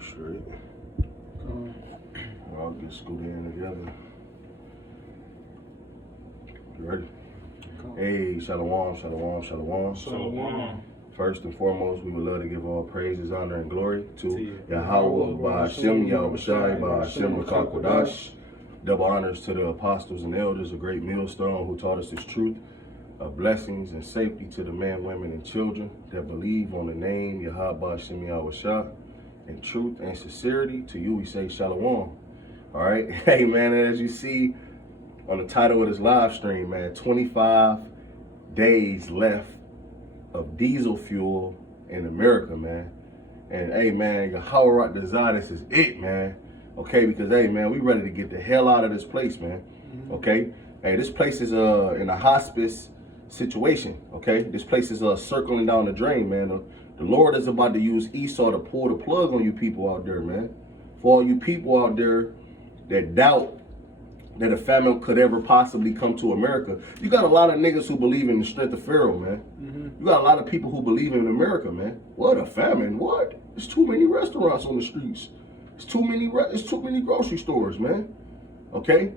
Straight. We'll all get screwed in together. You ready? Hey, shalom, shalom, shalom. Shalom. First and foremost, we would love to give all praises, honor, and glory to Yahweh, Ba'ashem, Yahushai, Ba'ashem, L'Kakwadash. Double honors to the apostles and elders, a great millstone who taught us this truth, blessings and safety to the men, women, and children that believe on the name Yahweh, Ba'ashem, Yahushai, and truth and sincerity. To you, we say shalom. All right. Hey, man, as you see on the title of this live stream, man, 25 days left of diesel fuel in America, man. And hey, man, Yahweh this is it, man. Okay, because hey, man, we ready to get the hell out of this place, man. Okay, hey, this place is in a hospice situation. Okay, this place is circling down the drain, man. The Lord is about to use Esau to pull the plug on you people out there, man. For all you people out there that doubt that a famine could ever possibly come to America. You got a lot of niggas who believe in the strength of Pharaoh, man. You got a lot of people who believe in America, man. What, a famine? What? There's too many restaurants on the streets. It's too many grocery stores, man. Okay?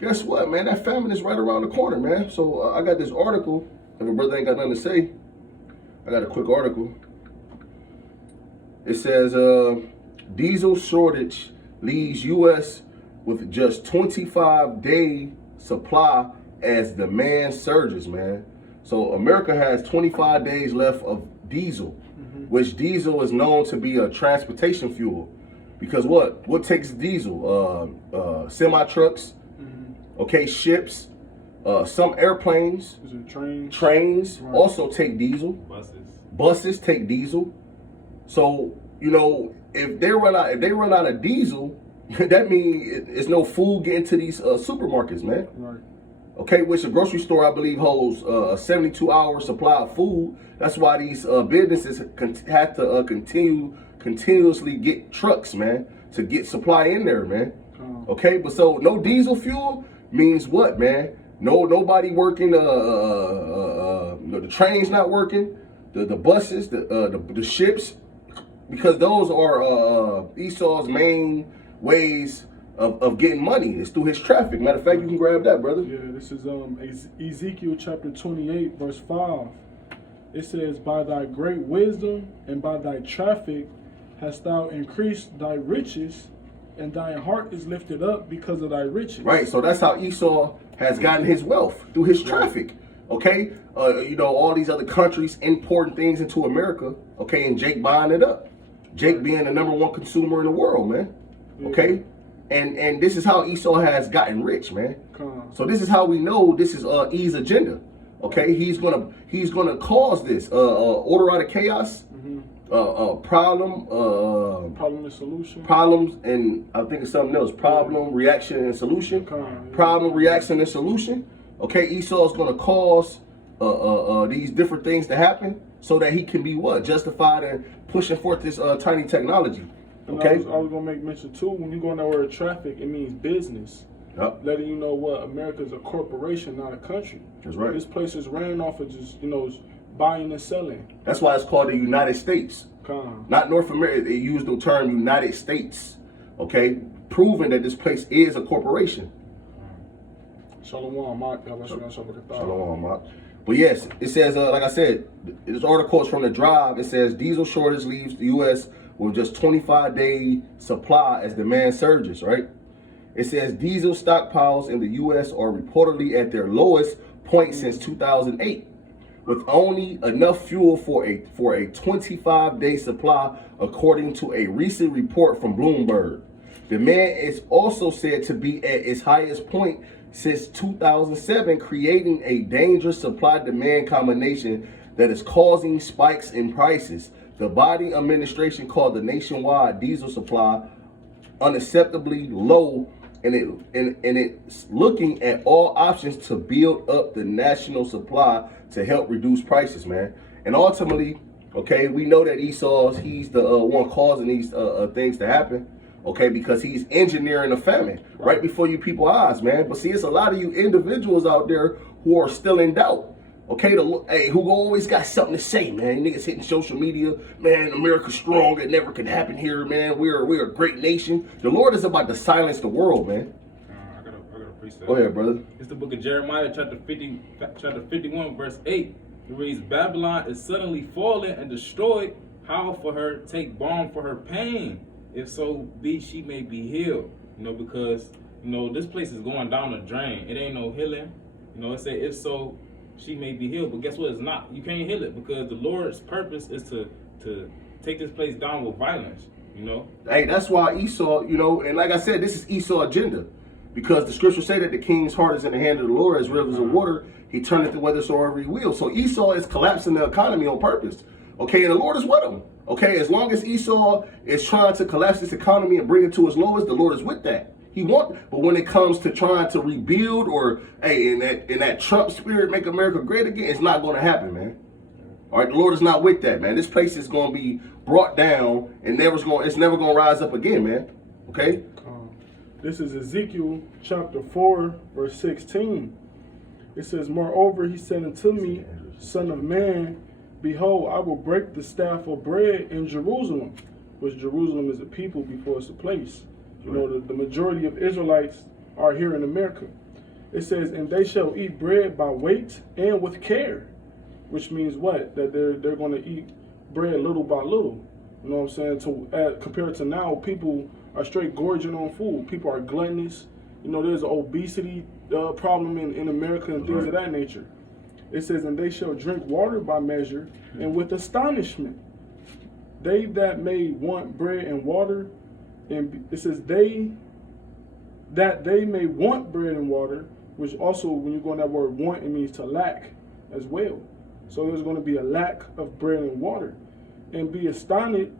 Guess what, man? That famine is right around the corner, man. So I got this article. If a brother ain't got nothing to say, I got a quick article. It says, diesel shortage leaves U.S. with just 25-day supply as demand surges, man. So America has 25 days left of diesel, which diesel is known to be a transportation fuel. Because what takes diesel? Semi-trucks, okay, ships, some airplanes, trains right, also take diesel. Buses take diesel. So, you know, if they run out of diesel, that means it's no food getting to these supermarkets, man. Right. Okay, which a grocery store, I believe, holds a 72-hour supply of food. That's why these businesses have to continuously get trucks, man, to get supply in there, man. Okay, but so no diesel fuel means what, man? Nobody working. The trains not working. The buses, the ships, because those are Esau's main ways of getting money. It's through his traffic. Matter of fact, you can grab that, brother. Yeah, this is Ezekiel chapter 28, verse 5. It says, by thy great wisdom and by thy traffic hast thou increased thy riches, and thine heart is lifted up because of thy riches. Right, so that's how Esau has gotten his wealth, through his traffic. Okay, you know, all these other countries importing things into America, okay, and Jake buying it up. Jake being the #1 consumer in the world, man. Okay, and this is how Esau has gotten rich, man. So this is how we know this is E's agenda. Okay, he's gonna cause this order out of chaos, problem and solution, problems, and I think it's something else. Problem, reaction, and solution. Problem, reaction, and solution. Okay, Esau's gonna cause these different things to happen so that he can be what? Justified in pushing forth this tiny technology. Okay. I was gonna make mention too, when you go in that word traffic, it means business. Yep. Letting you know what America is a corporation, not a country. That's right. This place is ran off of just, you know, buying and selling. That's why it's called the United States. Not North America. They use the term United States. Okay, proving that this place is a corporation. Shalom, Mark. Shalom, Mark. But yes, it says, like I said, this article is from The Drive. It says diesel shortage leaves the U.S. with just 25-day supply as demand surges, right? It says diesel stockpiles in the U.S. are reportedly at their lowest point since 2008, with only enough fuel for a 25-day supply, according to a recent report from Bloomberg. Demand is also said to be at its highest point since 2007, creating a dangerous supply-demand combination that is causing spikes in prices. The Biden administration called the nationwide diesel supply unacceptably low, and it's looking at all options to build up the national supply to help reduce prices, man. And ultimately, okay, we know that he's the one causing these things to happen. okay, because he's engineering a famine right before you people's eyes, man. But see, it's a lot of you individuals out there who are still in doubt. Okay, who always got something to say, man. Niggas hitting social media, man, America's strong, it never can happen here, man. We're a great nation. The Lord is about to silence the world, man. I got a precept. Go ahead, brother. It's the book of Jeremiah, chapter 51, verse 8. It reads, Babylon is suddenly fallen and destroyed. How for her take balm for her pain? If so be she may be healed. Because, this place is going down the drain. It ain't no healing. It say, if so, she may be healed. But guess what? It's not. You can't heal it because the Lord's purpose is to take this place down with violence, Hey, that's why Esau, and like I said, this is Esau's agenda. Because the scriptures say that the king's heart is in the hand of the Lord as rivers of water. He turneth it whithersoever he will. So Esau is collapsing the economy on purpose. Okay, and the Lord is with him. Okay, as long as Esau is trying to collapse this economy and bring it to its lowest, the Lord is with that. But when it comes to trying to rebuild or, hey, in that Trump spirit, make America great again, it's not going to happen, man. All right, the Lord is not with that, man. This place is going to be brought down and it's never going to rise up again, man. Okay? This is Ezekiel chapter 4, verse 16. It says, Moreover, he said unto me, Son of man, behold, I will break the staff of bread in Jerusalem, which Jerusalem is a people before it's a place. The majority of Israelites are here in America. It says, and they shall eat bread by weight and with care, which means what? That they're going to eat bread little by little. You know what I'm saying? Compared to now, people are straight gorging on food. People are gluttonous. There's an obesity problem in America and things of that nature. It says, and they shall drink water by measure and with astonishment. They that may want bread and water, and it says they may want bread and water, which also, when you go on that word want, it means to lack as well. So there's going to be a lack of bread and water. And be astonished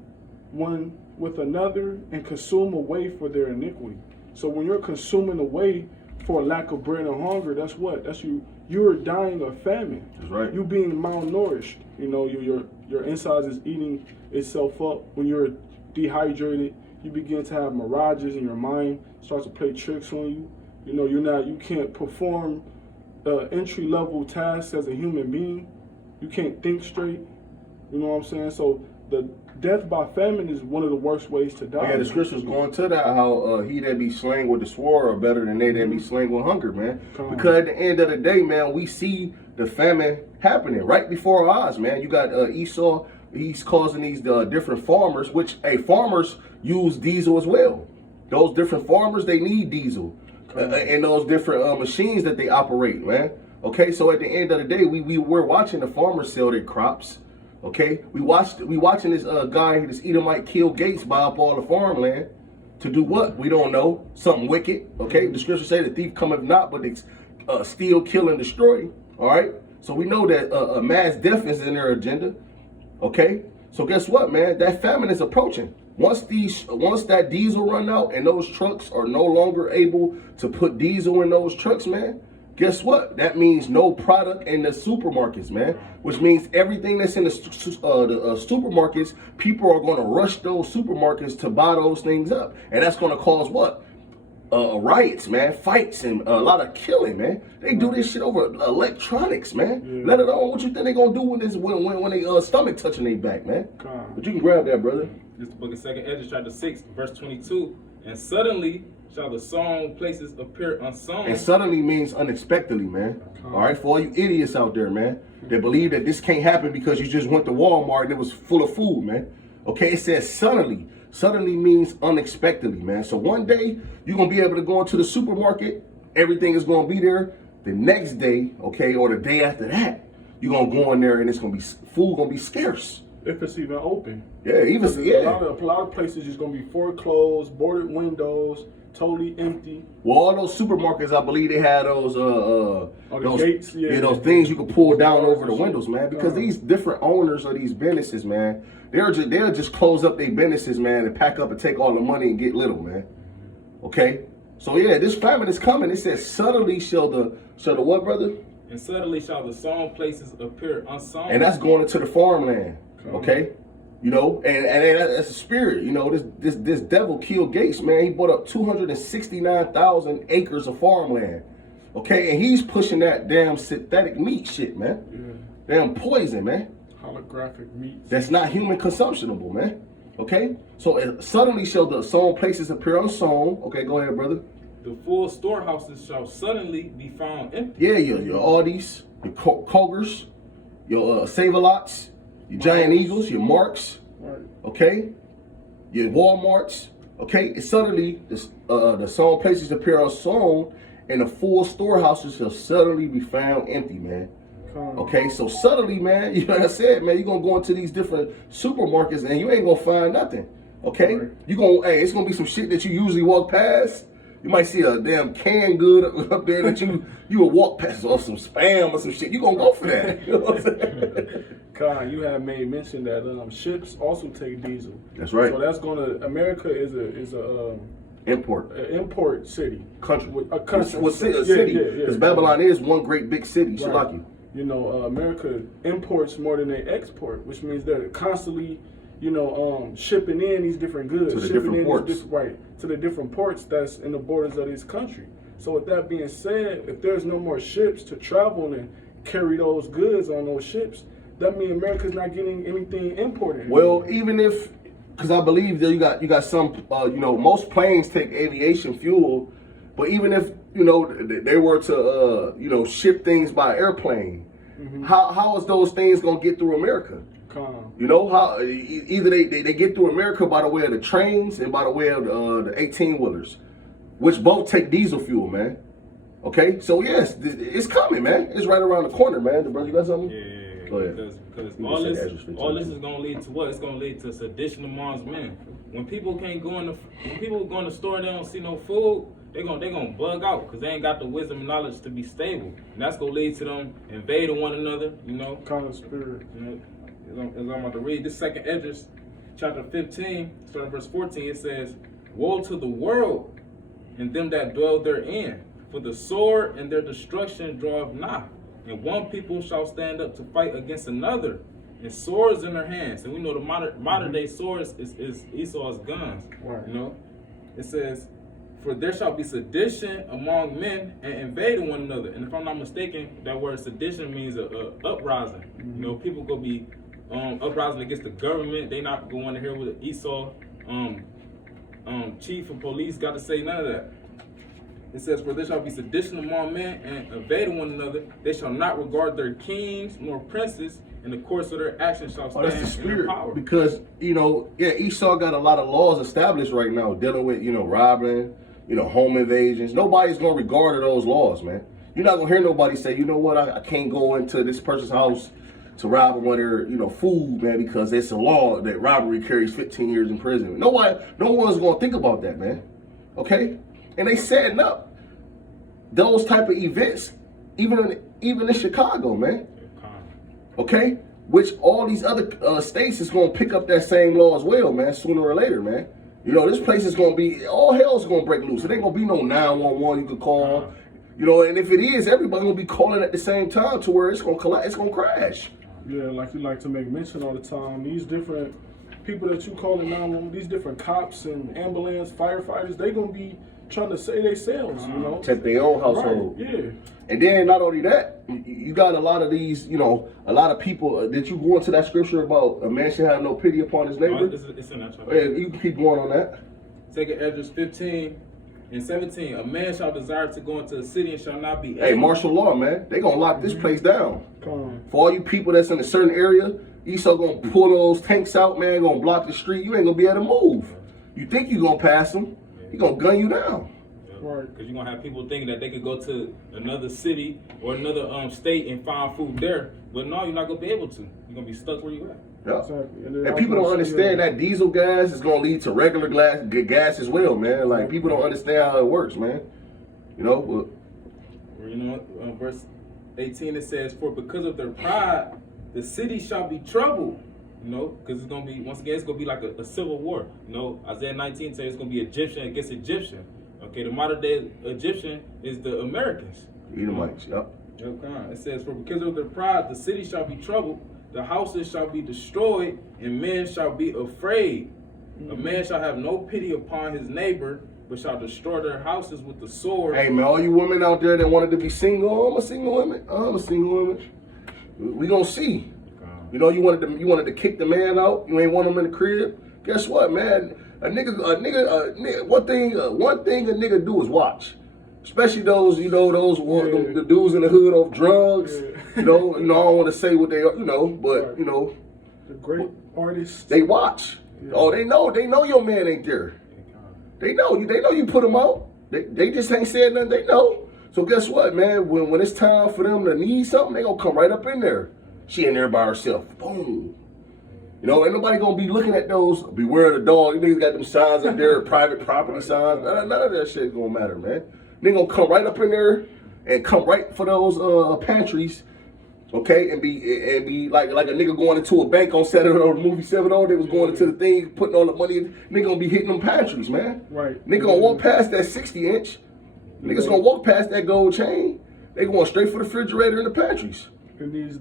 one with another and consume away for their iniquity. So when you're consuming away for a lack of bread and hunger, that's what? That's you're dying of famine. That's right. You being malnourished. Your insides is eating itself up. When you're dehydrated, you begin to have mirages in your mind, starts to play tricks on you. You can't perform entry level tasks as a human being. You can't think straight. You know what I'm saying? So the death by famine is one of the worst ways to die. Yeah, the scriptures going to that, how he that be slain with the sword are better than they that be slain with hunger, man. Because at the end of the day, man, we see the famine happening right before our eyes, man. You got Esau, he's causing these different farmers, which, farmers use diesel as well. Those different farmers, they need diesel. And those different machines that they operate, man. Okay, so at the end of the day, we're watching the farmers sell their crops. Okay, we watching this guy, this Edomite, kill Gates, buy up all the farmland to do what? We don't know. Something wicked. Okay, the scriptures say the thief cometh not, but they steal, kill, and destroy. All right, so we know that mass death is in their agenda. Okay, so guess what, man? That famine is approaching. Once that diesel run out and those trucks are no longer able to put diesel in those trucks, man, guess what? That means no product in the supermarkets, man. Which means everything that's in the supermarkets, people are going to rush those supermarkets to buy those things up. And that's going to cause what? Riots, man, fights, and a lot of killing, man. They do this shit over electronics, man. Yeah. Let alone what you think they gonna do when they stomach touching their back, man. But you can grab that, brother. This is the book of 2 Ezra, chapter 6, verse 22. And suddenly shall the sown places appear unsown. And suddenly means unexpectedly, man. All right, for all you idiots out there, man, that believe that this can't happen because you just went to Walmart and it was full of food, man. Okay, it says suddenly. Suddenly means unexpectedly, man. So one day, you're going to be able to go into the supermarket. Everything is going to be there. The next day, okay, or the day after that, you're going to go in there and it's going to be, food going to be scarce. If it's even open. Yeah, A lot of places just going to be foreclosed, boarded windows, totally empty. Well, all those supermarkets, I believe they had those gates, those things you could pull down over the windows, man. Because these different owners of these businesses, man, they'll just close up their businesses, man, and pack up and take all the money and get little, man. Okay, so yeah, this famine is coming. It says suddenly shall the what, brother? And suddenly shall the sown places appear unsown. And that's going into the farmland. Okay. You know, and that's a spirit. You know, this devil killed Gates, man. He bought up 269,000 acres of farmland. Okay, and he's pushing that damn synthetic meat shit, man. Yeah. Damn poison, man. Holographic meat. That's not human consumptionable, man. Okay, so it suddenly shall the sown places appear unsown. Okay, go ahead, brother. The full storehouses shall suddenly be found empty. Yeah, your Audis, your Kogers, your Save-A-Lots, your Giant Eagles, your Marks, Right. okay, your Walmarts, okay. And suddenly the sown places appear unsown, and the full storehouses shall suddenly be found empty, man. Okay, so suddenly, man, you know what I said, man, you're gonna go into these different supermarkets and you ain't gonna find nothing. Okay, Right. It's gonna be some shit that you usually walk past. You might see a damn canned good up there that you will walk past, or some spam or some shit. You gonna go for that? You know what I'm saying? Khan, you have made mention that ships also take diesel. That's right. So that's America is a Import import city. country. A country. Well, a Yeah, city. yeah, Because yeah. Babylon is one great big city. Right. Shalaki. You know, America imports more than they export, which means they're constantly, shipping in these different goods, To the shipping different in ports. to the different ports that's in the borders of this country. So with that being said, if there's no more ships to travel and carry those goods on those ships, that means America's not getting anything imported. Well, even if, because I believe that you got some, most planes take aviation fuel, but even if they were to ship things by airplane, how is those things gonna get through America? Calm. You know how either they get through America by the way of the trains and by the way of the 18-wheelers, which both take diesel fuel, man. Okay, so yes, it's coming, man. It's right around the corner, man. The brother, you got something? Yeah, Go ahead. because You all can this say Ezra 15. all this is gonna lead to what? It's gonna lead to sedition amongst men. When people can't go in when people go in the store and they don't see no food, they gonna bug out because they ain't got the wisdom and knowledge to be stable, and that's gonna lead to them invading one another. Kind of spirit. As I'm about to read this second Esdras, chapter 15, starting verse 14, it says, "Woe to the world and them that dwell therein, for the sword and their destruction draweth nigh. And one people shall stand up to fight against another, and swords in their hands." And we know the modern day swords is Esau's guns. Right. It says, "For there shall be sedition among men and invading one another." And if I'm not mistaken, that word sedition means a uprising. People go be uprising against the government. They not going to hear what Esau, chief of police, got to say. None of that. It says, "For there shall be sedition among men and invading one another. They shall not regard their kings nor princes, and the course of their actions shall stand That's the in their spirit. power." Because, Esau got a lot of laws established right now dealing with, robbing, home invasions. Nobody's going to regard those laws, man. You're not going to hear nobody say, you know what, I can't go into this person's house to rob them of their, food, man, because it's a law that robbery carries 15 years in prison. No one's going to think about that, man. Okay? And they setting up those type of events, even in Chicago, man. Okay, which all these other states is gonna pick up that same law as well, man. Sooner or later, man. This place is gonna be all hell's gonna break loose. It ain't gonna be no 911 you could call. And if it is, everybody gonna be calling at the same time to where it's gonna collapse. It's gonna crash. Yeah, like you like to make mention all the time, these different people that you call in 911, these different cops and ambulance firefighters, they gonna be trying to say themselves, Protect their own household. Right, yeah. And then not only that, you got a lot of these, a lot of people. Did you go into that scripture about a man should have no pity upon his neighbor? It's in that chapter. Yeah, you can keep going on that. Second Esdras 15 and 17. "A man shall desire to go into a city and shall not be able." Hey, martial law, man. They gonna lock this place down. Come For all you people that's in a certain area, Esau gonna pull those tanks out, man, gonna block the street. You ain't gonna be able to move. You think you gonna pass him, he gonna gun you down. Right. Because you're going to have people thinking that they could go to another city or another state and find food there. But no, you're not going to be able to. You're going to be stuck where you at. Yeah. Exactly. And people don't understand that diesel gas is gonna lead to regular gas as well, man. Like people don't understand how it works, man. But Verse 18 it says, "For because of their pride, the city shall be troubled." Because it's going to be, once again, it's going to be like a civil war. Isaiah 19 says it's going to be Egyptian against Egyptian. Okay, the modern day Egyptian is the Americans. Edomites, yep. It says, "For because of their pride, the city shall be troubled. the houses shall be destroyed, and men shall be afraid. A man shall have no pity upon his neighbor, but shall destroy their houses with the sword. Hey man, all you women out there that wanted to be single, oh, I'm a single woman. Oh, I'm a single woman. We gonna see. You know, you wanted to kick the man out. You ain't want him in the crib. Guess what, man? One thing a nigga do is watch. Especially those, you know, the dudes in the hood off drugs. Yeah. You know, I don't want to say what they are, you know, but Right. you know, The great artists. they watch. Yeah. Oh, they know your man ain't there. They know you put him out. They just ain't said nothing. They know. So guess what, man? When it's time for them to need something, they gonna come right up in there. She in there by herself. Boom. You know, ain't nobody gonna be looking at those. Beware of the dog. You niggas got them signs up there, private property signs. None of that shit gonna matter, man. They gonna come right up in there and come right for those pantries. Okay, and be like a nigga going into a bank on Saturday or movie 7-0. They was going into the thing, putting all the money in. Nigga gonna be hitting them pantries, man. Right. Nigga gonna walk past that 60-inch. Niggas gonna walk past that gold chain. They going straight for the refrigerator and the pantries. And these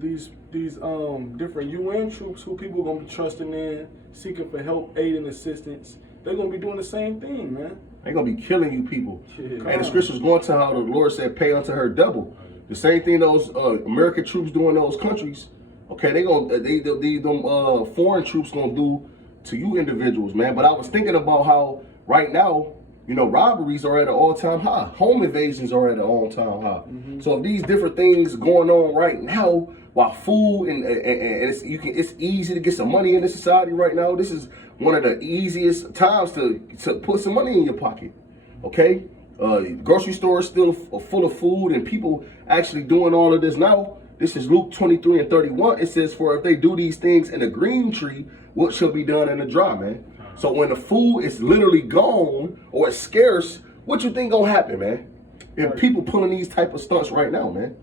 different UN troops who people gonna be trusting in, seeking for help, aid, and assistance, they're gonna be doing the same thing, man. They gonna be killing you people. Yeah. And the scripture's going to how the Lord said, pay unto her double. The same thing those American troops do in those countries. Okay, them foreign troops gonna do to you individuals, man. But I was thinking about how right now, you know, robberies are at an all-time high. Home invasions are at an all-time high. Mm-hmm. So if these different things going on right now, while food and it's easy to get some money in this society right now. This is one of the easiest times to put some money in your pocket. Okay, grocery stores still full of food and people actually doing all of this now. This is Luke 23:31. It says, "For if they do these things in a green tree, what shall be done in a dry, man?" So when the food is literally gone or it's scarce, what you think gonna happen, man? If people pulling these type of stunts right now, man,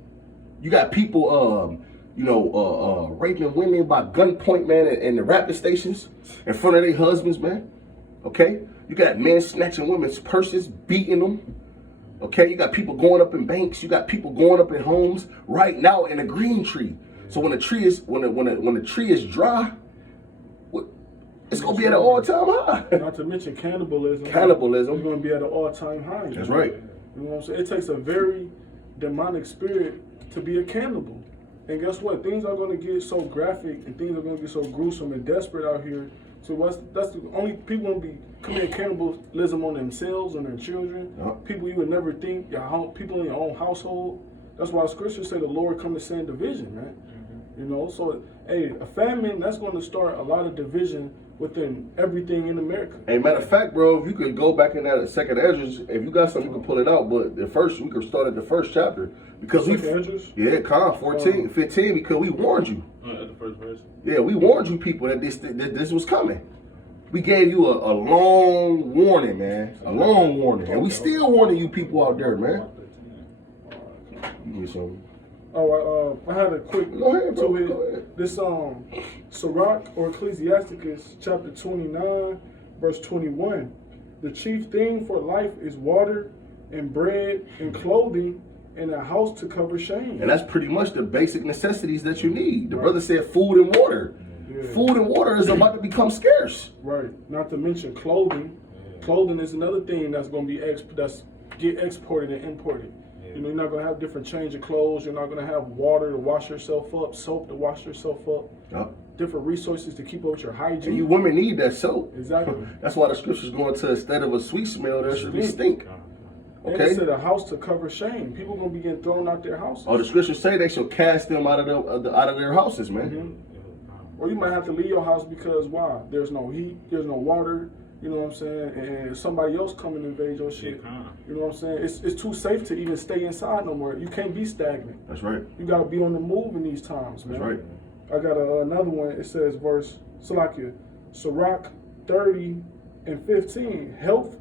you got people, raping women by gunpoint, man, in the rapid stations in front of their husbands, man. Okay, you got men snatching women's purses, beating them. Okay, you got people going up in banks. You got people going up in homes right now in a green tree. So when the tree is when the tree is dry, it's gonna be at an all-time high. Not to mention cannibalism. Cannibalism. It's gonna be at an all-time high. That's right. You know what I'm saying? It takes a very demonic spirit to be a cannibal. And guess what? Things are gonna get so graphic and things are gonna get so gruesome and desperate out here. So that's the only people gonna be committing cannibalism on themselves and their children. People you would never think, people in your own household. That's why scripture say the Lord come to send division, man. You know, so hey, a famine that's going to start a lot of division within everything in America. Hey, matter of fact, bro, if you could go back in that second Esdras, if you got something, you can pull it out. But we could start at the first chapter because Con 14, 15, because we warned you. At the first verse. Yeah, we warned you people that this was coming. We gave you a long warning, man, a long warning, and we still warning you people out there, man. You get something. Oh, I had a quick Go ahead, bro. to it. Go ahead. This Sirach or Ecclesiasticus chapter 29, verse 21. The chief thing for life is water and bread and clothing and a house to cover shame. And that's pretty much the basic necessities that you need. The brother said food and water. Yeah. Food and water is about to become scarce. Right. Not to mention clothing. Clothing is another thing that's going to be get exported and imported. You know, you're not going to have different change of clothes. You're not going to have water to wash yourself up, soap to wash yourself up, different resources to keep up with your hygiene. And you women need that soap. Exactly. That's why the scripture's going to, instead of a sweet smell, there should be stink. And it said a house to cover shame. People going to be getting thrown out their houses. Oh, the scriptures say they shall cast them out of their houses, man. Mm-hmm. Or you might have to leave your house because why? There's no heat, there's no water. You know what I'm saying? And somebody else come and invade your shit. You know what I'm saying? It's too safe to even stay inside no more. You can't be stagnant. That's right. You got to be on the move in these times, man. That's right. I got another one. It says verse Salakia, Sirach 30:15. Health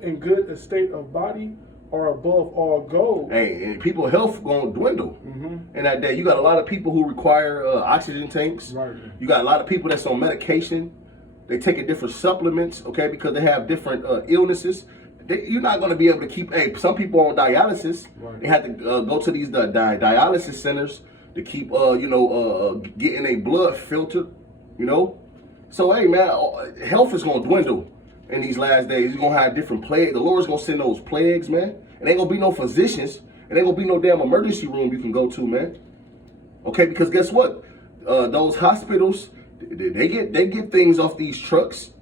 and good estate of body are above all gold. Hey, and people's health gonna dwindle. Mm-hmm. And that day, you got a lot of people who require oxygen tanks. Right. You got a lot of people that's on medication. They taking different supplements, okay, because they have different illnesses. You're not going to be able to keep. Hey, some people on dialysis. Right. They have to go to these dialysis centers to keep getting their blood filtered, you know. So hey man, health is gonna dwindle in these last days. You're gonna have different plagues. The Lord's gonna send those plagues, man. And ain't gonna be no physicians. And ain't gonna be no damn emergency room you can go to, man. Okay, because guess what? Those hospitals, they get things off these trucks.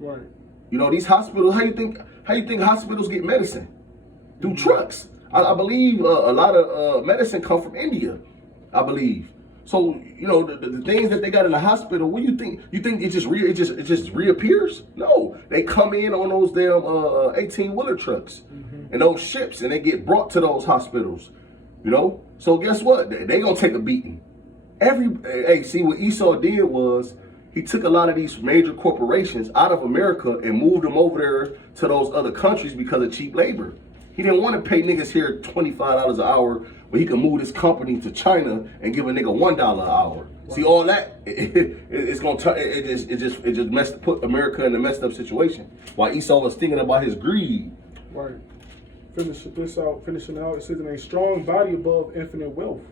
Right. You know, these hospitals. How you think hospitals get medicine? Through trucks. I believe a lot of medicine come from India. I believe. So you know the things that they got in the hospital. What do you think? You think it just reappears? No, they come in on those damn 18-wheeler trucks and those ships, and they get brought to those hospitals. You know. So guess what? They gonna take a beating. See what Esau did was he took a lot of these major corporations out of America and moved them over there to those other countries because of cheap labor. He didn't want to pay niggas here $25 an hour, but he could move his company to China and give a nigga $1 an hour. Right. See all that? It's gonna put America in a messed up situation. While Esau was thinking about his greed. Right. Finishing out, it says in a strong body above infinite wealth.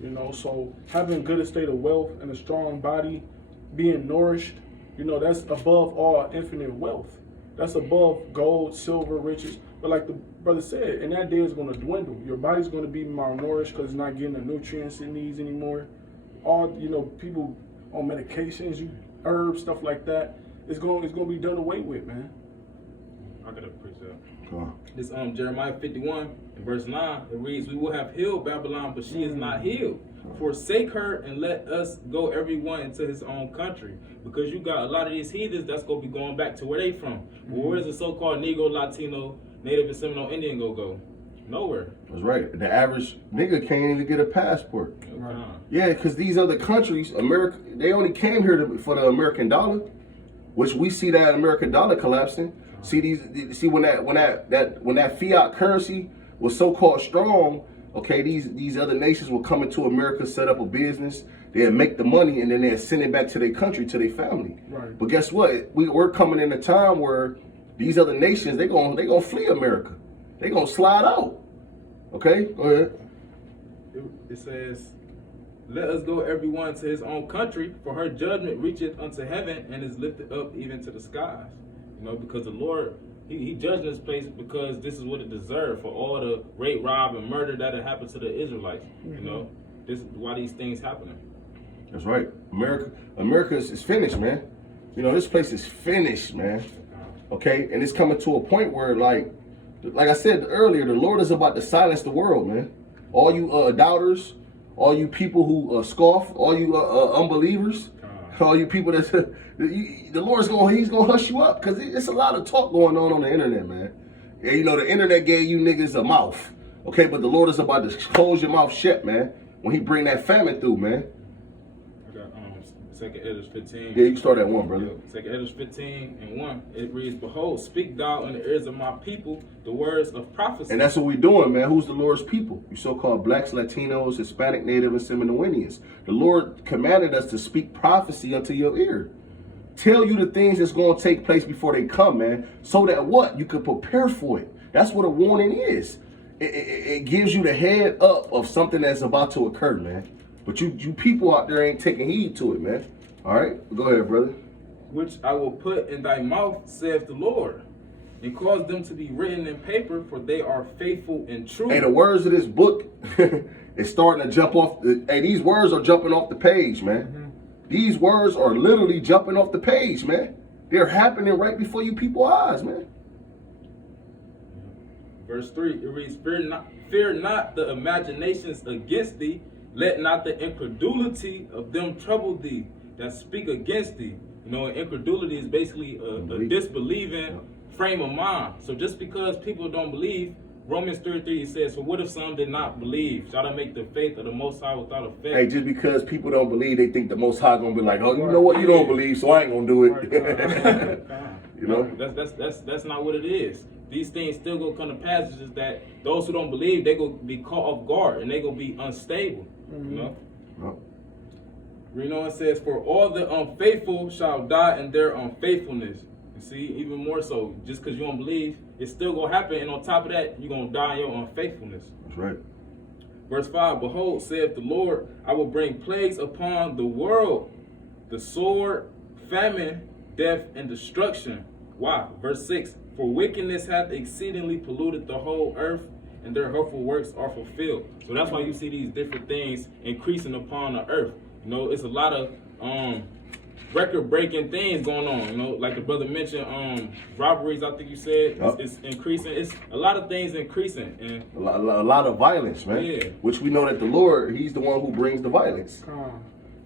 You know, so having a good estate of wealth and a strong body, being nourished, you know, that's above all infinite wealth. That's above gold, silver, riches. But like the brother said, in that day it's going to dwindle. Your body's going to be malnourished because it's not getting the nutrients it needs anymore. All, you know, people on medications, herbs, stuff like that, it's going to be done away with, man. I gotta preach that. This Jeremiah 51 and verse 9, it reads, "We will have healed Babylon, but she is not healed. Forsake her and let us go everyone into his own country." Because you got a lot of these heathens that's gonna be going back to where they from. Well, where's the so-called Negro, Latino, Native and Seminole Indian go? Nowhere. That's right. The average nigga can't even get a passport. Right. Yeah, because these other countries, America, they only came here for the American dollar, which we see that American dollar collapsing. See when that fiat currency was so-called strong, okay, these other nations will come into America, set up a business, they'll make the money, and then they'll send it back to their country, to their family. Right. But guess what? We're coming in a time where these other nations, they gonna flee America. They gonna slide out. Okay, go ahead. It says, "Let us go everyone to his own country, for her judgment reacheth unto heaven and is lifted up even to the skies." You know, because the Lord, he judged this place because this is what it deserved for all the rape, rob, and murder that had happened to the Israelites. You know, this is why these things happening. That's right. America is finished, man. You know, this place is finished, man. Okay, and it's coming to a point where, like I said earlier, the Lord is about to silence the world, man. All you doubters, all you people who scoff, all you unbelievers, all you people that's the Lord's he's gonna hush you up because it's a lot of talk going on the internet, man. And, you know, the internet gave you niggas a mouth, okay, but the Lord is about to close your mouth shut, man, when he bring that famine through, man. I got 2 Esdras 15. Yeah, you can start at 1, brother. 2 Esdras 15 and 1. It reads, "Behold, speak thou in the ears of my people the words of prophecy." And that's what we're doing, man. Who's the Lord's people? You so-called blacks, Latinos, Hispanic, Native, and Seminole Indians. The Lord commanded us to speak prophecy unto your ear. Tell you the things that's going to take place before they come, man. So that what? You can prepare for it. That's what a warning is. It gives you the head up of something that's about to occur, man. But you people out there ain't taking heed to it, man. All right? Go ahead, brother. "Which I will put in thy mouth, saith the Lord, and cause them to be written in paper, for they are faithful and true." Hey, the words of this book is starting to jump off. Hey, these words are jumping off the page, man. These words are literally jumping off the page, man. They're happening right before you people's eyes, man. Verse 3, it reads, Fear not the imaginations against thee, let not the incredulity of them trouble thee that speak against thee. You know, incredulity is basically a disbelieving frame of mind. So just because people don't believe, Romans 3:3 says, "For what if some did not believe? Shall I make the faith of the Most High without effect?" Hey, just because people don't believe, they think the Most High gonna be like, "Oh, you know what? You don't believe, so I ain't gonna do it." You know, that's not what it is. These things still gonna come to passages that those who don't believe, they gonna be caught off guard and they gonna be unstable. You know. You know, it says, "For all the unfaithful shall die in their unfaithfulness." You see, even more so, just because you don't believe, it's still gonna happen, and on top of that, you're gonna die in your unfaithfulness. That's right. Verse 5, behold, saith the Lord, I will bring plagues upon the world, the sword, famine, death, and destruction. Why? Verse 6, for wickedness hath exceedingly polluted the whole earth, and their hurtful works are fulfilled. So that's why you see these different things increasing upon the earth. You know, it's a lot of record-breaking things going on. You know, like the brother mentioned, robberies. I think you said it's increasing. It's a lot of things increasing, and A lot of violence, man. Yeah. Which we know that the Lord, He's the one who brings the violence.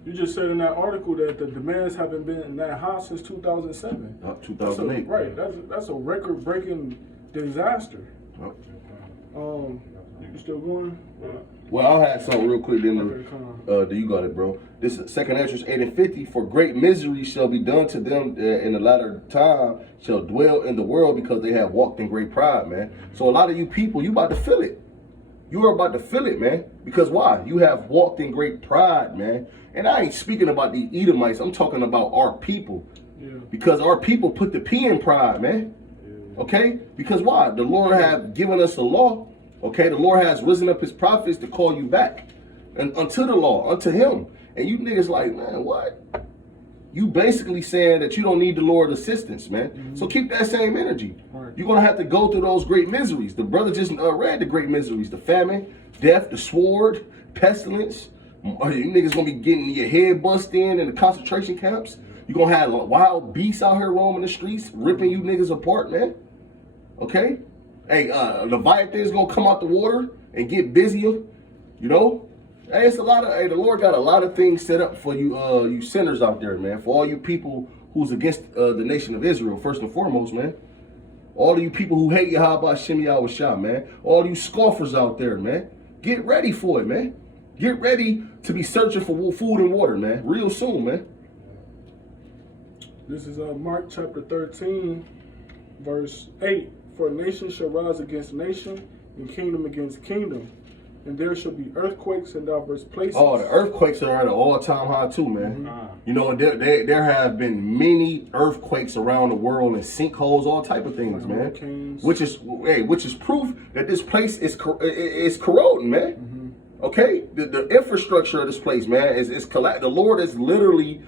You just said in that article that the demands haven't been that high since 2007. 2008. Right. That's a record-breaking disaster. Yep. You still going? Well, I'll have something real quick. Then Okay, you got it, bro. This is 2 Ezra 8:50. For great misery shall be done to them in the latter time shall dwell in the world because they have walked in great pride, man. So a lot of you people, you about to feel it. You are about to feel it, man. Because why? You have walked in great pride, man. And I ain't speaking about the Edomites. I'm talking about our people. Yeah. Because our people put the P in pride, man. Okay? Because why? The Lord have given us a law. Okay? The Lord has risen up His prophets to call you back and unto the law, unto Him. And you niggas like, man, what? You basically saying that you don't need the Lord's assistance, man. Mm-hmm. So keep that same energy. Right. You're going to have to go through those great miseries. The brother just read the great miseries. The famine, death, the sword, pestilence. You niggas going to be getting your head bust in the concentration camps. You're going to have wild beasts out here roaming the streets, ripping you niggas apart, man. Okay? Hey, Leviathan's going to come out the water and get busy, you know? Hey, it's a lot of. Hey, the Lord got a lot of things set up for you, you sinners out there, man. For all you people who's against the nation of Israel, first and foremost, man. All of you people who hate Yahweh Shem Yahweh, man. All you scoffers out there, man. Get ready for it, man. Get ready to be searching for food and water, man. Real soon, man. This is Mark chapter 13, verse 8. For nation shall rise against nation, and kingdom against kingdom. And there shall be earthquakes in diverse places. Oh, the earthquakes are at an all-time high too, man. You know, there have been many earthquakes around the world and sinkholes, all type of things, man. Hurricanes. Which is proof that this place is corroding, man. Okay, the infrastructure of this place, man, is collapsed. The Lord is literally,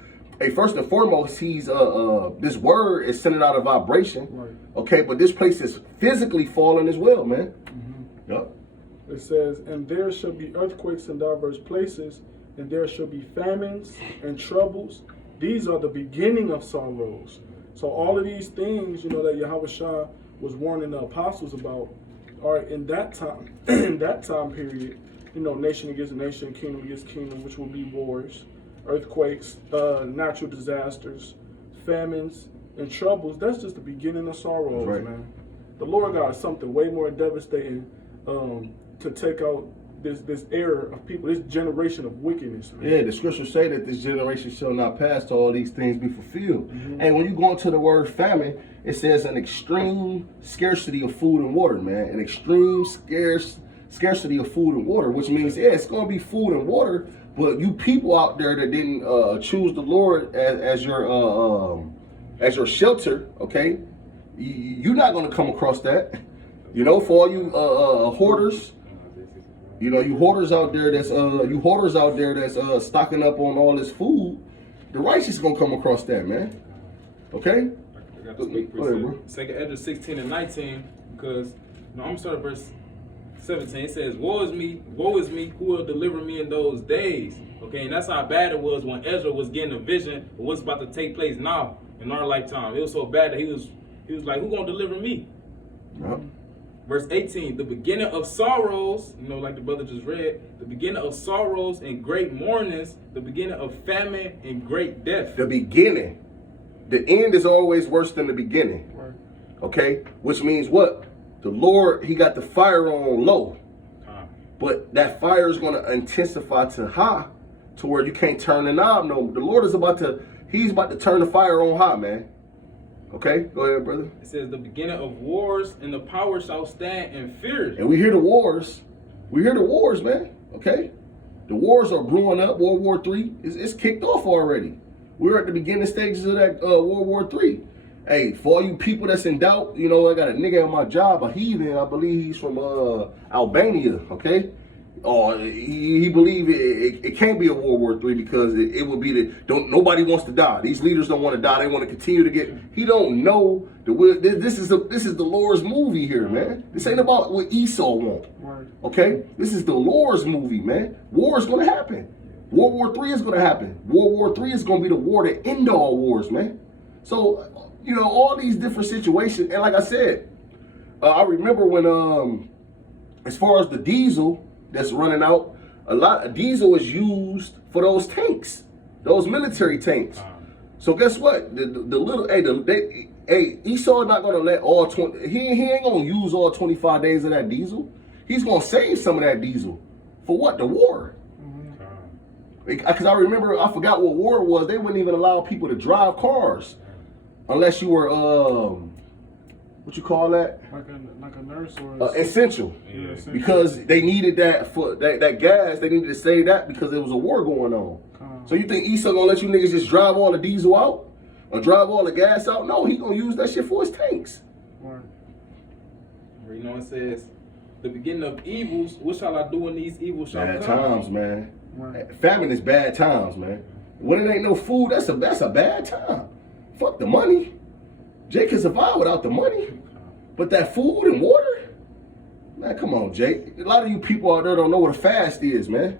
first and foremost, He's this word is sending out a vibration. Right. Okay, but this place is physically falling as well, man. Yup. It says, and there shall be earthquakes in diverse places, and there shall be famines and troubles. These are the beginning of sorrows. So all of these things, you know, that Yahweh Shah was warning the apostles about are in that time, in that time period, you know, nation against nation, kingdom against kingdom, which will be wars, earthquakes, natural disasters, famines, and troubles. That's just the beginning of sorrows, right, man. The Lord got something way more devastating to take out this era of people, this generation of wickedness, man. Yeah, the scriptures say that this generation shall not pass till all these things be fulfilled. And when you go into the word famine, it says an extreme scarcity of food and water, man. An extreme scarcity of food and water, which means, yeah, it's going to be food and water, but you people out there that didn't choose the Lord as your shelter, okay, you're not going to come across that. You know, for all you hoarders, you know, you hoarders out there that's stocking up on all this food, the righteous gonna come across that, man. Okay? I got to speak Go ahead, bro. 2 Ezra 16 and 19, because I'm gonna start at verse 17. It says, woe is me, who will deliver me in those days? Okay, and that's how bad it was when Ezra was getting a vision of what's about to take place now in our lifetime. It was so bad that he was like, who gonna deliver me? Yep. Verse 18, the beginning of sorrows, you know, like the brother just read, the beginning of sorrows and great mournings, the beginning of famine and great death. The beginning. The end is always worse than the beginning. Right. Okay? Which means what? The Lord, He got the fire on low. But that fire is going to intensify to high to where you can't turn the knob no more. The Lord is He's about to turn the fire on high, man. Okay, go ahead, brother. It says the beginning of wars and the power shall stand in fear. And we hear the wars. We hear the wars, man. Okay? The wars are brewing up. World War III it's kicked off already. We're at the beginning stages of that World War III. Hey, for all you people that's in doubt, you know, I got a nigga at my job, a heathen. I believe he's from Albania, okay? or he believe it can't be a World War III because it would be nobody wants to die. These leaders don't want to die. They want to continue to get. He don't know this is the Lord's movie here, man. This ain't about what Esau want. Right. Okay, this is the Lord's movie, man. War is gonna happen. World War III is gonna happen. World War III is gonna be the war that end all wars, man. So all these different situations, and like I said, I remember when as far as the diesel that's running out, a lot of diesel is used for those tanks, those military tanks. So guess what? The little Esau not gonna let all 20. He ain't gonna use all 25 days of that diesel. He's gonna save some of that diesel for what? The war. Because I remember, I forgot what war it was. They wouldn't even allow people to drive cars unless you were what you call that? Like a nurse or essential. Yeah, essential. Because they needed that for that gas. They needed to save that because there was a war going on. So you think Esau gonna let you niggas just drive all the diesel out or drive all the gas out? No, he gonna use that shit for his tanks. Right. It says, the beginning of evils. What shall I do when these evils shall Bad come? times, man. Right. Famine is bad times, man. When it ain't no food, that's a bad time. Fuck the money. Jake can survive without the money. But that food and water? Man, come on, Jake. A lot of you people out there don't know what a fast is, man.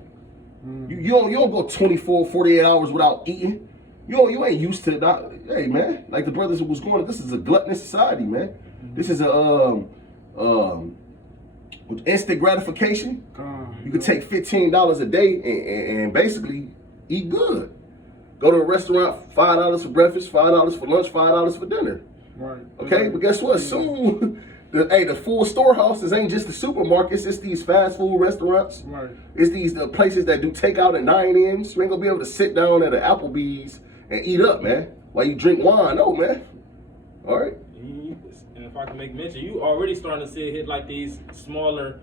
You don't go 24, 48 hours without eating. You ain't used to that. Hey, man, like the brothers who was going, this is a gluttonous society, man. This is a instant gratification. You could take $15 a day and basically eat good. Go to a restaurant, $5 for breakfast, $5 for lunch, $5 for dinner. Right. Okay, but guess what? Soon, the full storehouses ain't just the supermarkets. It's these fast food restaurants. Right. It's these places that do takeout and dine-ins. You ain't gonna be able to sit down at an Applebee's and eat up, man, while you drink wine. No, man. All right. And if I can make mention, you already starting to see it hit like these smaller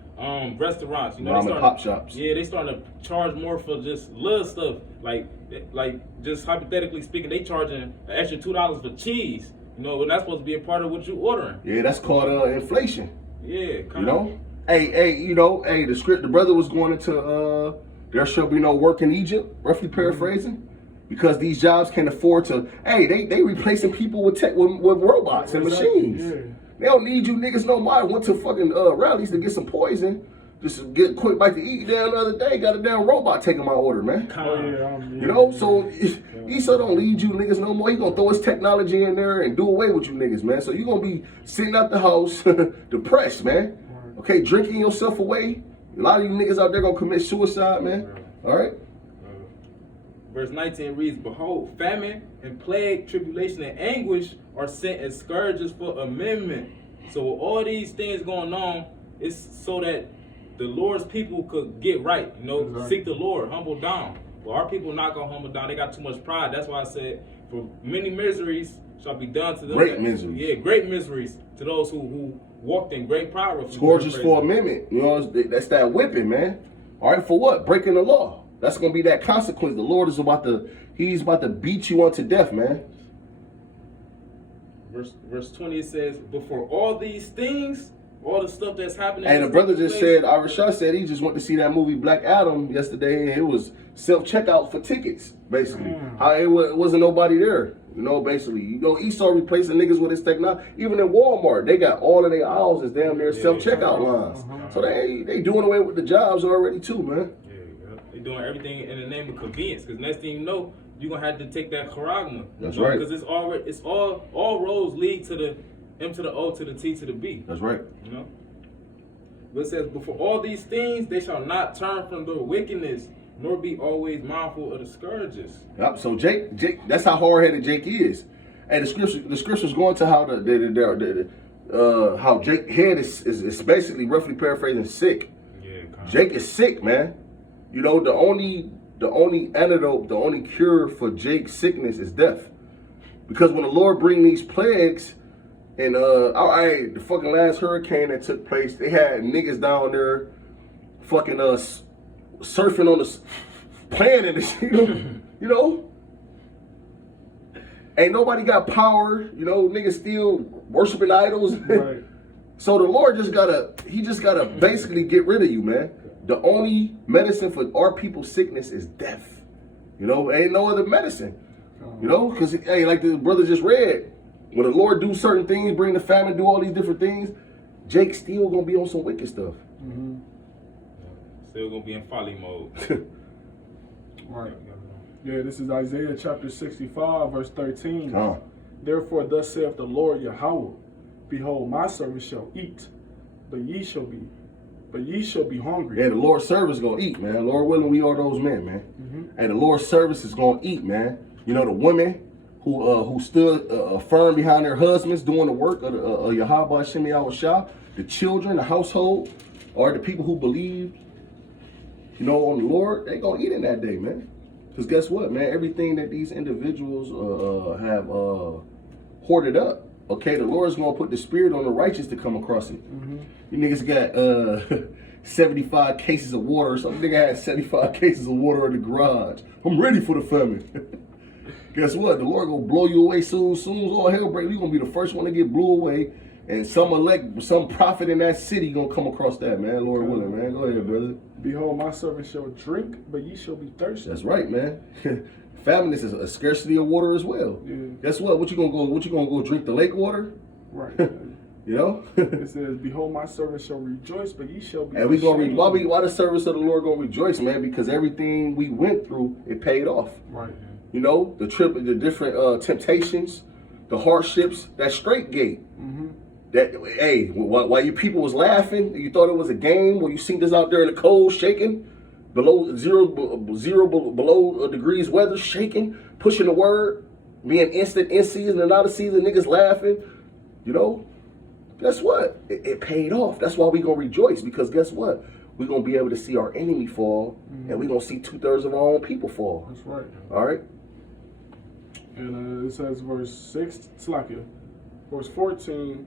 restaurants. Mom and pop shops. Yeah, they starting to charge more for just little stuff. Like just hypothetically speaking, they charging an extra $2 for cheese. And that's supposed to be a part of what you ordering. Yeah, that's called inflation. Yeah, The brother was going into there shall be no work in Egypt, roughly paraphrasing, because these jobs can't afford to. Hey, they replacing people with robots and machines. Yeah. They don't need you niggas no more. I went to fucking rallies to get some poison, just to get a quick bite to eat. Down the other day, got a damn robot taking my order, man. So Esau don't lead you niggas no more. He gonna throw his technology in there and do away with you niggas, man. So you gonna be sitting at the house depressed, man. Okay, drinking yourself away. A lot of you niggas out there gonna commit suicide, man. All right. Verse 19 reads, behold, famine and plague, tribulation and anguish are sent as scourges for amendment. So with all these things going on, it's so that the Lord's people could get right, seek the Lord, humble down. But our people not gonna humble down. They got too much pride. That's why I said, for many miseries shall be done to them. Great miseries. Yeah, great miseries to those who walked in great power. Scourges for amendment. That's that whipping, man. All right, for what? Breaking the law. That's gonna be that consequence. The Lord is He's about to beat you unto death, man. Verse 20 says, but for all these things, all the stuff that's happening. And the brother just said, Arashad said he just went to see that movie Black Adam yesterday, and it was self-checkout for tickets, basically. How it wasn't nobody there, basically. Esau replacing niggas with his technology. Even in Walmart, they got all of their aisles as damn near self-checkout lines. So they doing away with the jobs already too, man. They doing everything in the name of convenience, because next thing you know, you're gonna have to take that charagma. That's right. Because it's all roads lead to the M to the O to the T to the B. That's right. But it says, but for all these things, they shall not turn from their wickedness, nor be always mindful of the scourges. Yep. So Jake, that's how hard-headed Jake is. And the scripture's going to how how Jake's head is basically, roughly paraphrasing, sick. Yeah. Jake is sick, man. The only antidote, the only cure for Jake's sickness is death. Because when the Lord bring these plagues, and the fucking last hurricane that took place, they had niggas down there fucking surfing on the playing in the shit, Ain't nobody got power, niggas still worshiping idols. Right. So the Lord just gotta basically get rid of you, man. The only medicine for our people's sickness is death. You know, ain't no other medicine. You know, because hey, like the brother just read, when the Lord do certain things, bring the famine, do all these different things, Jake still gonna be on some wicked stuff. Mm-hmm. Still gonna be in folly mode. Right. Yeah, this is Isaiah chapter 65, verse 13. Huh. Therefore, thus saith the Lord Yahweh, behold, my servants shall eat, but ye shall be hungry. Yeah, the Lord's service gonna eat, man. Lord willing, we are those men, man. Mm-hmm. And the Lord's service is gonna eat, man. You know, the women who stood firm behind their husbands doing the work of Yahweh Hashem Yahushua, the children, the household, or the people who believe, you know, on the Lord, they gonna eat in that day, man. Because guess what, man? Everything that these individuals have hoarded up, okay, the Lord's gonna put the spirit on the righteous to come across it. Mm-hmm. You niggas got 75 cases of water or something. Nigga had 75 cases of water in the garage. I'm ready for the famine. Guess what? The Lord gonna blow you away soon. Soon as all hell breaks, you gonna be the first one to get blew away. And some prophet in that city gonna come across that, man. Lord willing, man. Go ahead, brother. Behold, my servants shall drink, but ye shall be thirsty. That's right, man. Famine is a scarcity of water as well. Yeah. Guess what? What you gonna go drink the lake water? Right. You know? It says, behold, my servants shall rejoice, but ye shall be And we gonna ashamed. why the service of the Lord gonna rejoice, man? Because everything we went through, it paid off. Right. You know, the different temptations, the hardships, that straight gate. Mm-hmm. That, hey, while you people was laughing, you thought it was a game, when you seen this out there in the cold shaking, below below degrees weather, shaking, pushing the word, being instant in season and out of season, niggas laughing, you know, guess what? It paid off. That's why we gonna rejoice, because guess what? We're gonna be able to see our enemy fall, and we're gonna see 2/3 of our own people fall. That's right. All right? And it says verse 6, Slakia, verse 14,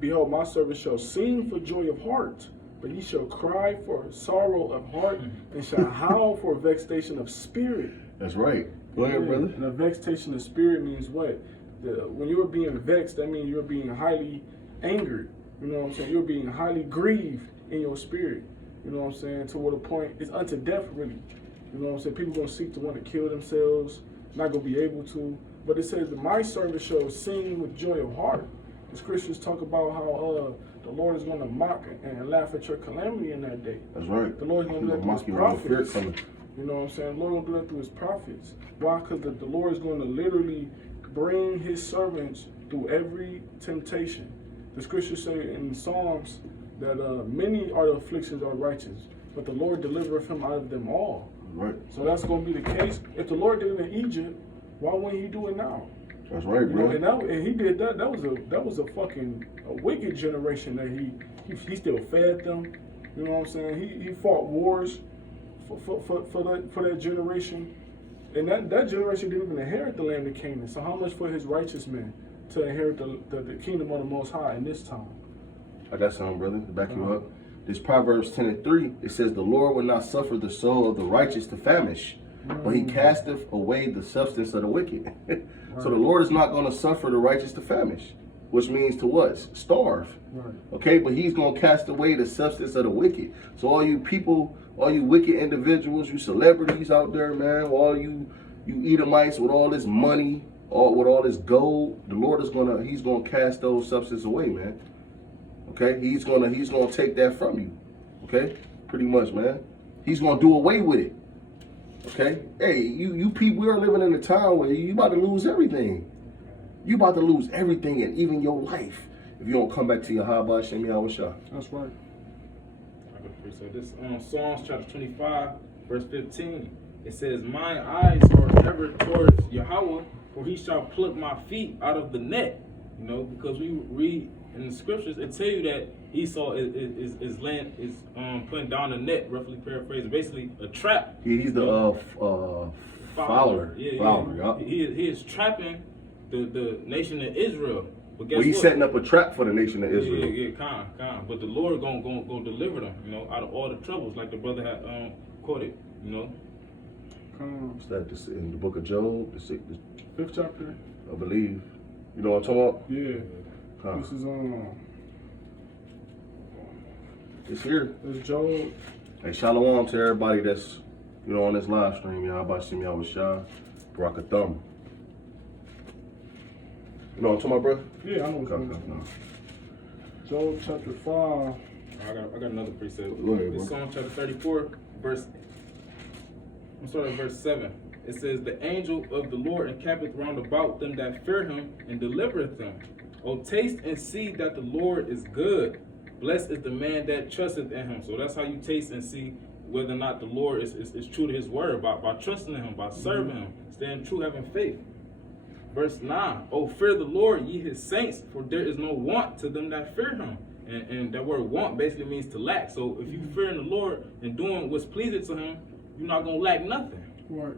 behold, my servant shall sing for joy of heart, but he shall cry for sorrow of heart, and shall howl for vexation of spirit. That's right. Go ahead, brother. And a vexation of spirit means what? When you're being vexed, that means you're being highly angered. You know what I'm saying? You're being highly grieved in your spirit. You know what I'm saying? To what a point, it's unto death, really. You know what I'm saying? People gonna seek to want to kill themselves, not gonna be able to. But it says that my servant shall sing with joy of heart. The scriptures talk about how the Lord is gonna mock and laugh at your calamity in that day. That's right. The Lord is gonna do that through his Mock you with no fear prophets. coming. You know what I'm saying? The Lord gonna do that through his prophets. Why? Because the Lord is gonna literally bring his servants through every temptation. The scriptures say in Psalms that many are the afflictions of the righteous, but the Lord delivereth him out of them all. Right. So that's going to be the case. If the Lord did it in Egypt, why wouldn't he do it now? That's right, You bro. know, and he did that. That was a fucking wicked generation that he still fed them. You know what I'm saying? He fought wars for that generation, and that generation didn't even inherit the land of Canaan. So how much for his righteous men to inherit the kingdom of the Most High in this time? I got something, brother, to back you up. This Proverbs 10:3, it says, the Lord will not suffer the soul of the righteous to famish, but he casteth away the substance of the wicked. So the Lord is not going to suffer the righteous to famish, which means to what? Starve. Right. Okay, but he's going to cast away the substance of the wicked. So all you people, all you wicked individuals, you celebrities out there, man, all you Edomites with all this money, with all this gold, the Lord is he's gonna cast those substances away, man. Okay, he's gonna take that from you. Okay, pretty much, man. He's gonna do away with it. Okay, hey, you people, we are living in a time where you about to lose everything. You about to lose everything, and even your life, if you don't come back to your Yahweh Hashem Yahushua. That's right. So this Psalms chapter 25, verse 15. It says, "Mine eyes are ever towards Yahweh, for he shall pluck my feet out of the net." You know, because we read in the scriptures, it tell you that Esau is putting down a net, roughly paraphrasing, basically a trap. He's the fowler. Yeah. He is trapping the nation of Israel. But guess Well, he's what? setting up a trap for the nation of Israel. Yeah, kind. But the Lord gonna deliver them, you know, out of all the troubles, like the brother had quoted, you know. What's that? In the book of Job, the 5th chapter. I believe. You know what I'm talking about? Yeah. This is It's here. It's Job. Hey, shalom to everybody that's, on this live stream. Y'all about to see me out with Shah. Barakathum. You know what I'm talking about, bro? Yeah, I know what's going on. Job chapter 5. I got another precept. Go ahead, bro. It's Psalm chapter 34, verse 7. It says, "The angel of the Lord encampeth round about them that fear him, and delivereth them. O taste and see that the Lord is good. Blessed is the man that trusteth in him." So that's how you taste and see whether or not the Lord is true to his word, by trusting in him, by serving him, staying true, having faith. Verse 9, "O fear the Lord, ye his saints, for there is no want to them that fear him." And that word want basically means to lack. So if you fear in the Lord and doing what's pleasing to him, you're not going to lack nothing. Right.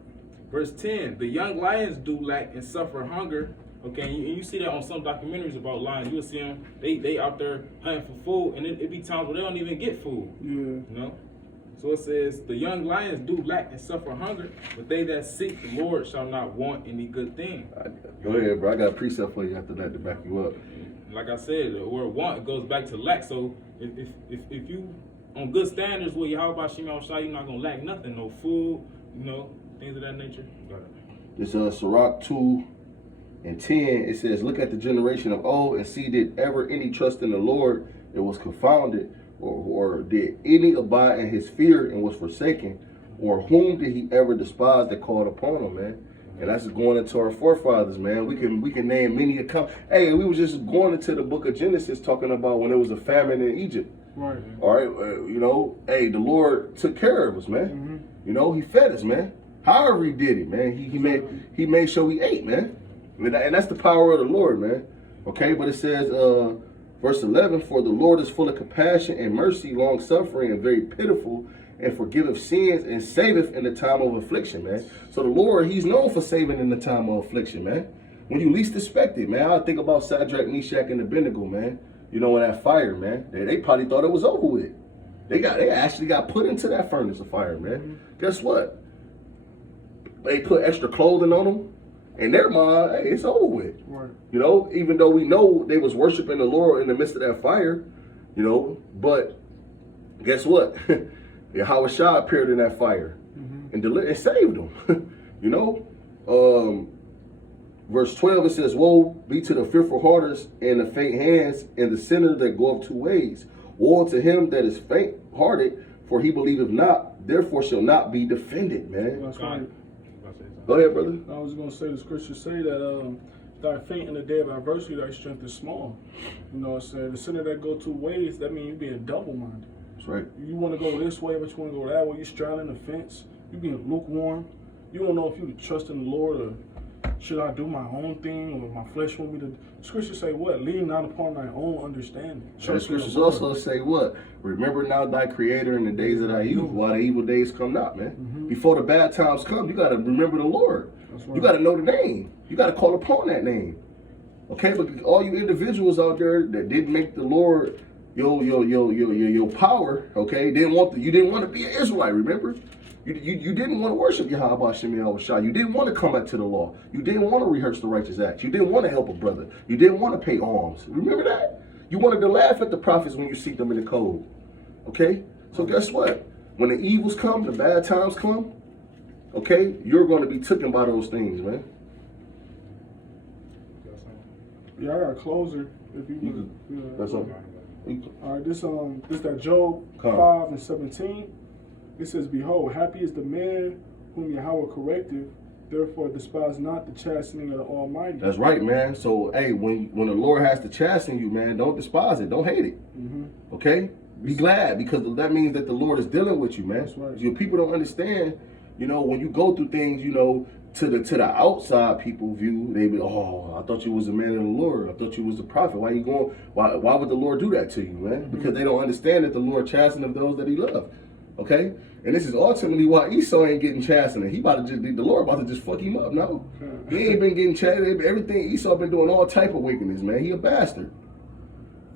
Verse 10, "The young lions do lack and suffer hunger." Okay, and you see that on some documentaries about lions. You'll see them, they out there hunting for food, and it be times where they don't even get food. Yeah. You know? So it says, "The young lions do lack and suffer hunger, but they that seek the Lord shall not want any good thing." Go ahead, bro. I got a precept for you after that to back you up. Like I said, the word want goes back to lack. So if you on good standards with Yahweh Shem Yahushua, you're not gonna lack nothing, no food, things of that nature. This Sirach 2:10. It says, "Look at the generation of old and see, did ever any trust in the Lord and was confounded, or did any abide in his fear and was forsaken, or whom did he ever despise that called upon him?" Man. And that's going into our forefathers, man. We can name many accounts. Hey, we was just going into the book of Genesis talking about when there was a famine in Egypt. Right. All right, hey, the Lord took care of us, man. Mm-hmm. He fed us, man. However he did it, man. He made sure we ate, man. And that's the power of the Lord, man. Okay, but it says, verse 11, "For the Lord is full of compassion and mercy, long suffering, and very pitiful, and forgiveth sins and saveth in the time of affliction," man. So the Lord, he's known for saving in the time of affliction, man. When you least expect it, man. I think about Shadrach, Meshach, and Abednego, man. In that fire, man. They probably thought it was over with. They actually got put into that furnace of fire, man. Guess what? They put extra clothing on them. In their mind, hey, it's over with. Right. Even though we know they was worshiping the Lord in the midst of that fire, but guess what? Yahweh Shah appeared in that fire and saved them. Verse 12, it says, "Woe be to the fearful hearters and the faint hands and the sinner that goeth 2 ways. Woe to him that is faint hearted, for he believeth not, therefore shall not be defended," man. That's right. Go ahead, brother. I was going to say, the scriptures say that thy faint in the day of adversity, thy strength is small. It said, the sinner that go 2 ways, that means you being double-minded. That's right. You want to go this way, but you want to go that way. You straddling the fence. You being lukewarm. You don't know if you to trust in the Lord, or should I do my own thing, or my flesh want me to. The scriptures say what? Lean not upon thy own understanding. The scriptures also say what? "Remember now thy creator in the days of thy youth, while the evil days come not," man. Before the bad times come, you got to remember the Lord. That's right. You got to know the name. You got to call upon that name. Okay, but all you individuals out there that didn't make the Lord your power, okay, you didn't want to be an Israelite, remember? You didn't want to worship Yahweh Shem Yahushua. You didn't want to come back to the law. You didn't want to rehearse the righteous acts. You didn't want to help a brother. You didn't want to pay alms. Remember that? You wanted to laugh at the prophets when you see them in the cold. Okay? So guess what? When the evils come, the bad times come, okay, you're going to be taken by those things, man. Yeah, I got a closer. If you That's all. All right, this that Job 5:17. It says, "Behold, happy is the man whom Yahweh correcteth, therefore despise not the chastening of the Almighty." That's right, man. So, hey, when the Lord has to chasten you, man, don't despise it. Don't hate it. Okay? Be glad, because that means that the Lord is dealing with you, man. That's right. Your people don't understand, when you go through things, to the outside people view, they be, "Oh, I thought you was a man of the Lord. I thought you was a prophet. Why you going? Why would the Lord do that to you, man?" Because they don't understand that the Lord chasteneth those that he loves. Okay? And this is ultimately why Esau ain't getting chastened. The Lord about to just fuck him up. No. He ain't been getting chastened. Everything Esau been doing all type of wickedness, man. He a bastard.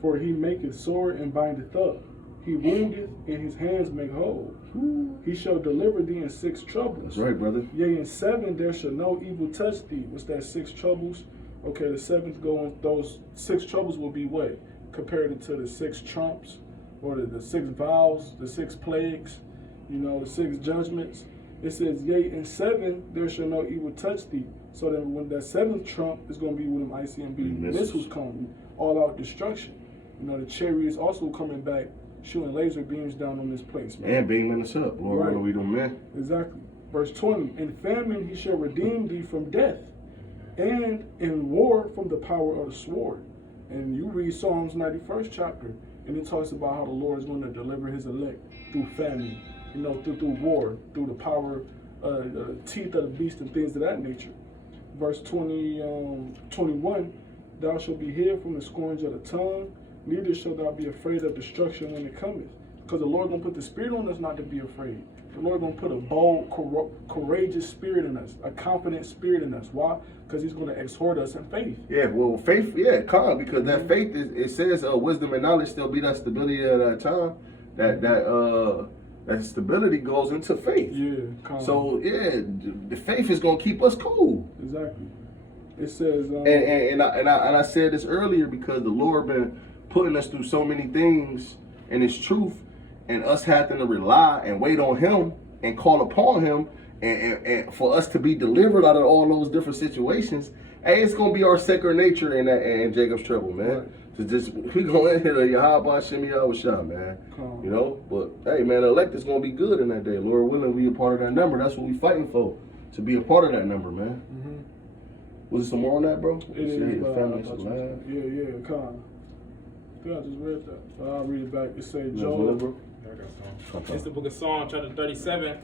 "For he maketh sore and bindeth up. He woundeth, and his hands make whole. He shall deliver thee in 6 troubles. That's right, brother. Yea, in 7 there shall no evil touch thee." What's that 6 troubles? Okay, the 7th those 6 troubles will be what? Compared to the 6 trumps, or the 6 vows, the 6 plagues, you know, the 6 judgments. It says, yea, in 7 there shall no evil touch thee. So that when that 7th trump is going to be with them ICMB missiles coming, all out destruction. You know, the chariots also coming back, shooting laser beams down on this place, man. And beaming us up. Lord, Right. what do we do, man? Exactly. Verse 20, in famine he shall redeem thee from death, and in war from the power of the sword. And you read Psalms 91st chapter, and it talks about how the Lord is going to deliver his elect through famine, you know, through war, through the power, teeth of the beast and things of that nature. Verse 21, thou shalt be hid from the scourge of the tongue, neither shalt thou be afraid of destruction when it cometh. Because the Lord going to put the spirit on us not to be afraid. The Lord going to put a bold, courageous spirit in us, a confident spirit in us. Why? Because he's going to exhort us in faith. Yeah, well, faith, yeah, calm, because that faith, it says wisdom and knowledge still be that stability at that time. That stability goes into faith. Yeah, calm. So, yeah, the faith is going to keep us cool. Exactly. It says... And I said this earlier because the Lord been putting us through so many things in His truth, and us having to rely and wait on Him and call upon Him, and for us to be delivered out of all those different situations. Hey, it's gonna be our second nature in Jacob's trouble, man. Right. To just we go in here to Yahweh Shem Yahweh, man. Calm. You know, but hey, man, the elect is gonna be good in that day. Lord willing, we a part of that number. That's what we fighting for, to be a part of that number, man. Mm-hmm. Was there some more on that, bro? It is. The family's alive. Yeah, calm. I think I just read that. But I'll read it back. It says, You know, Job. bro? It's the book of Psalm, chapter 37.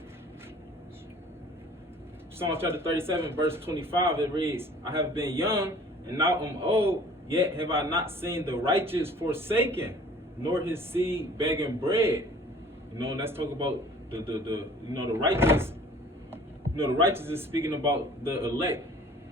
Psalm chapter 37, verse 25, it reads, I have been young, and now am old, yet have I not seen the righteous forsaken, nor his seed begging bread. You know, and let's talk about the righteous. You know, the righteous is speaking about the elect.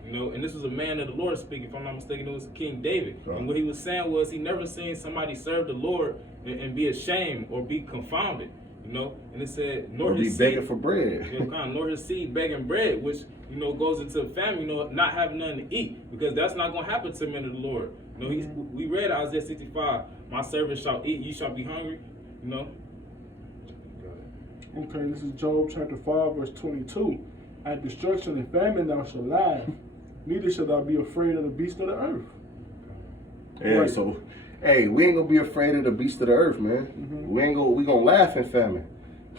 You know, and this was a man of the Lord speaking. If I'm not mistaken, it was King David. Right. And what he was saying was he never seen somebody serve the Lord and be ashamed or be confounded. You know, and it said, nor Or be his begging seed, for bread. you know, nor his seed begging bread, which, you know, goes into famine, you know, not having nothing to eat, because that's not going to happen to men of the Lord. You know, we read Isaiah 65, my servants shall eat, ye shall be hungry, you know. Okay, this is Job chapter 5, verse 22. At destruction and famine thou shalt lie, neither shalt thou be afraid of the beast of the earth. Yeah, Right. so, hey, we ain't gonna be afraid of the beast of the earth, man. Mm-hmm. We gonna laugh in famine.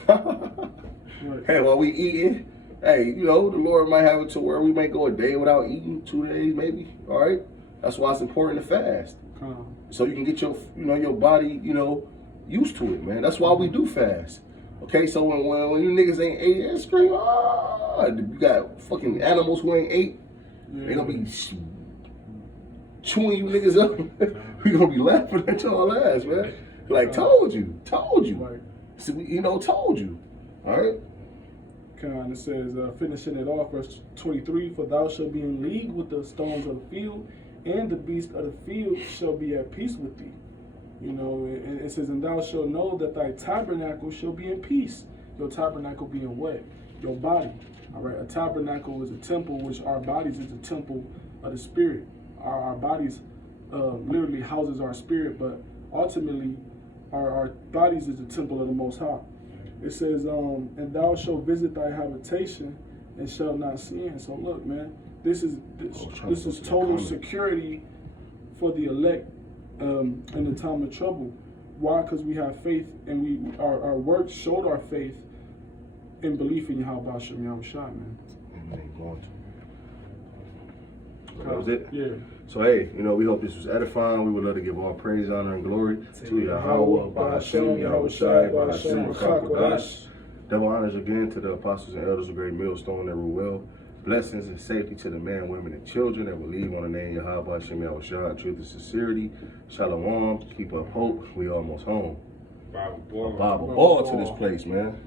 Right. Hey, while we eating, hey, you know, the Lord might have it to where we may go a day without eating, 2 days maybe. All right, that's why it's important to fast, Calm. so you can get your, you know, your body, you know, used to it, man. That's why we do fast. Okay, so when you niggas ain't ate, they scream, ah! You got fucking animals who ain't ate. Yeah. They gonna be chewing you niggas up. We gonna be laughing at y'all ass, man. Like, told you. Right. See, you know, told you. All right. It says, finishing it off, verse 23, for thou shalt be in league with the stones of the field, and the beast of the field shall be at peace with thee. You know, it says, and thou shalt know that thy tabernacle shall be in peace. Your tabernacle being what? Your body. All right. A tabernacle is a temple, which our bodies is a temple of the spirit. Our bodies literally houses our spirit, but ultimately our bodies is the temple of the Most High. It says, and thou shalt visit thy habitation and shalt not sin. So look, man, this is total security for the elect in the time of trouble. Why? Because we have faith, and our works showed our faith in belief in Yahweh Shem Yahweh, man. Amen. Going to. That was it. Yeah. So hey, you know, we hope this was edifying. We would love to give all praise, honor, and glory to Yahweh, Ba'ashem, Yahweh Shai, Ba'ashem, Rakakwadash. Double honors again to the apostles and elders of Great Millstone that rule well. Blessings and safety to the men, women, and children that will leave on the name Yahweh, Ba'ashem, Yahweh Shai. Truth and sincerity. Shalom. Keep up hope. We almost home. Bible Bible ball to this place, man.